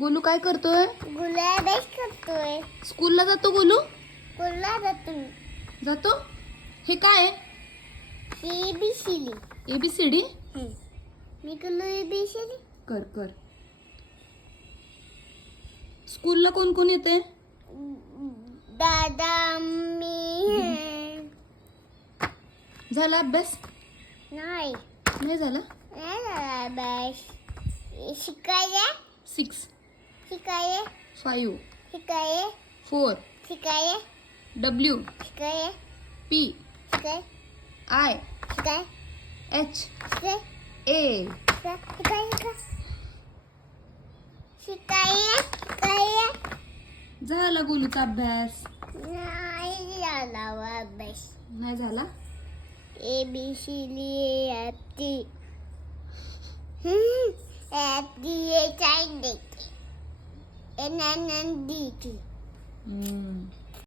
गोलू काय करतोय? गुलाबेश करतोय. स्कूलला जातो गोलू? कुल्ला जातो जातो? हे काय ए बी सी डी मी कुल्लू बिशिली कर कर. स्कूलला कोण कोण येते? दादा मी झाला अभ्यास? नाही. नाही झाला? नाही झाला अभ्यास. शिकायला सिक्स. शिकायला फाईव्ह. शिकायला फोर. शिकायला डब्ल्यू. शिकायला पी. शिकाय. आय. शिकाय. एच. शिकाय. ए. शिकाय. शिकायला झाला गोलूचा अभ्यास. नाही झाला अभ्यास. नाही झाला? B C D E F G. F D H I J K. N N N D T. Mm.